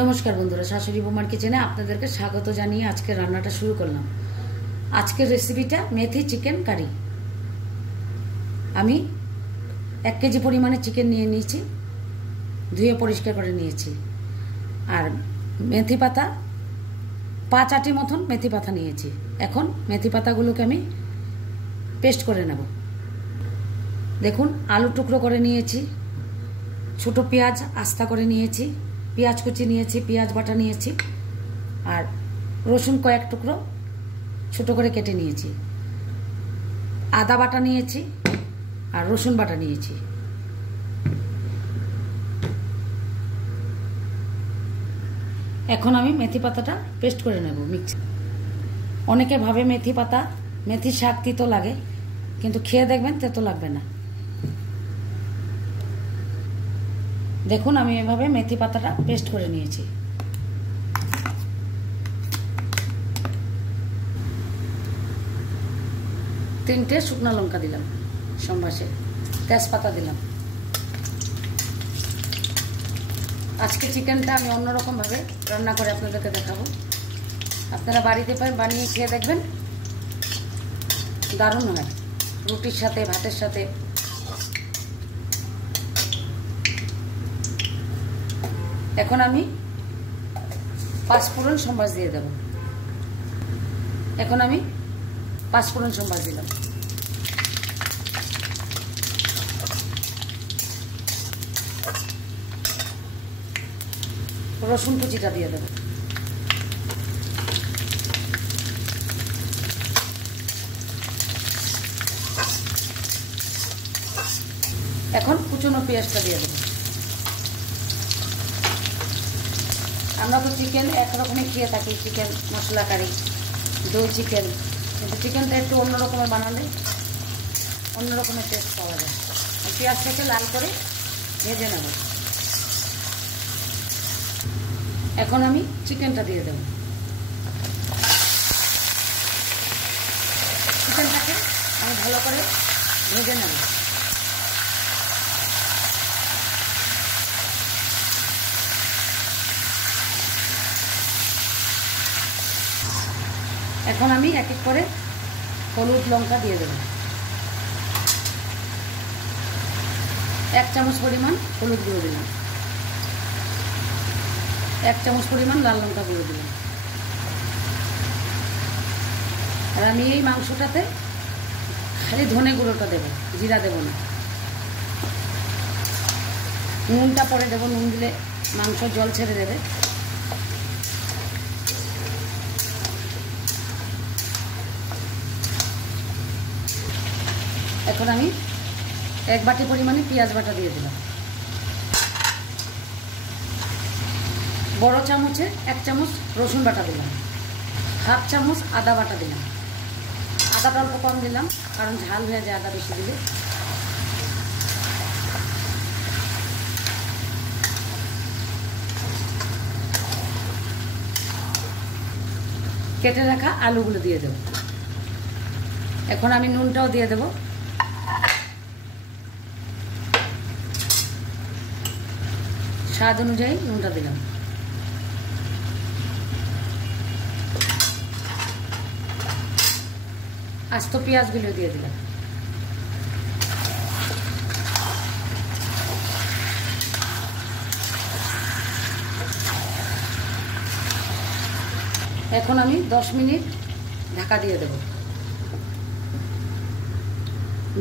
নমস্কার বন্ধুরা, শাশুড়ি বৌমার কিচেনে আপনাদেরকে স্বাগত জানিয়ে আজকে রান্নাটা শুরু করলাম। আজকের রেসিপিটা মেথি চিকেন কারি। আমি 1 কেজি পরিমাণে চিকেন নিয়ে নিয়েছি, ধুয়ে পরিষ্কার করে নিয়েছি। আর মেথি পাতা 5 আটি মতন মেথি পাতা নিয়েছি। এখন মেথি পাতাগুলোকে আমি পেস্ট করে নেব। দেখুন, আলু টুকরো করে নিয়েছি, ছোট পেঁয়াজ আস্তা করে নিয়েছি, পেঁয়াজ কুচি নিয়েছি, পেঁয়াজ বাটা নিয়েছি, আর রসুন কয়েক টুকরো ছোট করে কেটে নিয়েছি, আদা বাটা নিয়েছি আর রসুন বাটা নিয়েছি। এখন আমি মেথি পাতাটা পেস্ট করে নেব মিক্সি। অনেকে ভাবে মেথি পাতা, মেথি শাক তিতো লাগে, কিন্তু খেয়ে দেখবেন তেতো লাগবে না। দেখুন, আমি এভাবে মেথি পাতাটা পেস্ট করে নিয়েছি। তিনটে শুকনো লঙ্কা দিলাম, সম্বাসে তেজপাতা দিলাম। আজকে চিকেনটা আমি অন্যরকম ভাবে রান্না করে আপনাদেরকে দেখাবো। আপনারা বাড়িতে বানিয়ে খেয়ে দেখবেন, দারুণ হয় রুটির সাথে, ভাতের সাথে। এখন আমি 5 ফোড়ন সম্বাস দিয়ে দেব। এখন আমি 5 ফোড়ন সম্বাস দিলাম। রসুন কুচিটা দিয়ে দেব। এখন কুচনো পেঁয়াজটা দিয়ে দেব। আমরা তো চিকেন একরকমই খেয়ে থাকি, চিকেন মশলা কারি, দই চিকেন, কিন্তু চিকেনটা একটু অন্যরকমের বানালে অন্যরকমের টেস্ট পাওয়া যায়। পেঁয়াজটাকে লাল করে ভেজে নেব। এখন আমি চিকেনটা দিয়ে দেব। চিকেনটাকে আমি ভালো করে ভেজে নেব। এখন আমি এক এক করে হলুদ লঙ্কা দিয়ে দেব। 1 চামচ পরিমাণ হলুদ গুঁড়ো দিলাম, 1 চামচ পরিমাণ লাল লঙ্কা গুঁড়ো দিলাম। আর আমি এই মাংসটাতে খালি ধনে গুঁড়োটা দেবো, জিরা দেব না। নুনটা পরে দেবো, নুন দিলে মাংস জল ছেড়ে দেবে। এখন আমি 1 বাটি পরিমাণে পেঁয়াজ বাটা দিয়ে দিলাম। বড় চামচে 1 চামচ রসুন বাটা দিলাম, 1/2 চামচ আদা বাটা দিলাম। আদাটা অল্প কম দিলাম, কারণ ঝাল হয়ে যায় আদা বেশি দিলে। কেটে রাখা আলুগুলো দিয়ে দেব। এখন আমি নুনটাও দিয়ে দেব। স্বাদ অনুযায়ী নুনটা দিলাম। আস্ত পেঁয়াজগুলো দিয়ে দিলাম। এখন আমি 10 মিনিট ঢাকা দিয়ে দেব।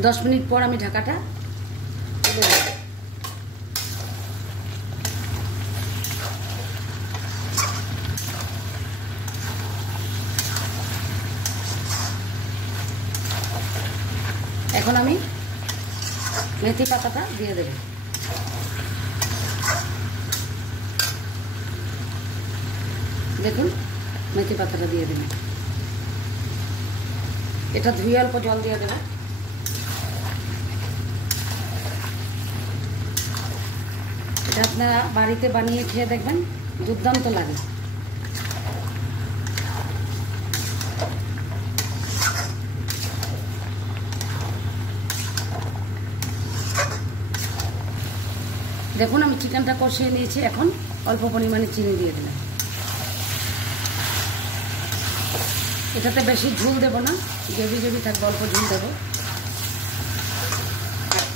10 মিনিট পর আমি ঢাকাটা তুলে দেব। এখন আমি মেথি পাতাটা দিয়ে দেব। দেখুন, মেথি পাতাটা দিয়ে দিন। এটা ধুয়ে অল্প জল দিয়ে দেব। এটা আপনারা বাড়িতে বানিয়ে খেয়ে দেখবেন, দুর্দান্ত লাগে। দেখুন আমি চিকেনটা কষিয়ে নিয়েছি, এখন অল্প পরিমাণে চিনি দিয়ে দিলাম। এটাতে বেশি ঝোল দেবো না, গ্রেভি গ্রেভি থাকবে, অল্প ঝোল দেবো।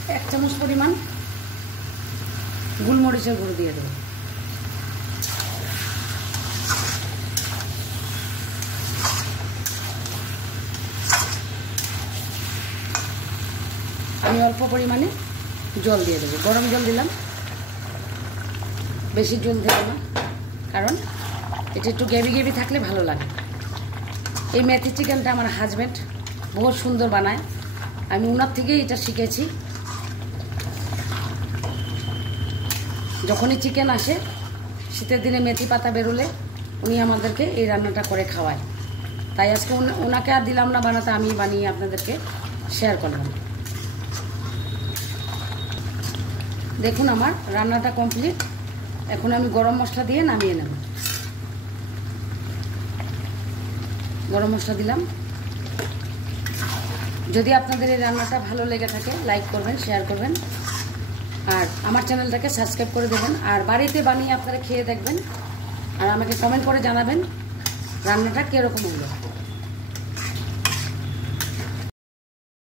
আর 1 চামচ পরিমাণ গোলমরিচের গুঁড়ো দিয়ে দেবো। আমি অল্প পরিমাণে জল দিয়ে দেবো, গরম জল দিলাম, বেশি জল দেবো না, কারণ এটা একটু গ্রেভি গ্রেভি থাকলে ভালো লাগে। এই মেথি চিকেনটা আমার হাজব্যান্ড বহুত সুন্দর বানায়, আমি ওনার থেকেই এটা শিখেছি। যখনই চিকেন আসে, শীতের দিনে মেথি পাতা বেরোলে উনি আমাদেরকে এই রান্নাটা করে খাওয়ায়, তাই আজকে ওনাকে আর দিলাম না বানাতে, আমি বানিয়ে আপনাদেরকে শেয়ার করলাম। দেখুন আমার রান্নাটা কমপ্লিট, এখন আমি গরম মশলা দিয়ে নামিয়ে নেব। গরম মশলা দিলাম। যদি আপনাদের এই রান্নাটা ভালো লেগে থাকে লাইক করবেন, শেয়ার করবেন, আর আমার চ্যানেলটাকে সাবস্ক্রাইব করে দেবেন। আর বাড়িতে বানিয়ে আপনারা খেয়ে দেখবেন, আর আমাকে কমেন্ট করে জানাবেন রান্নাটা কীরকম হলো।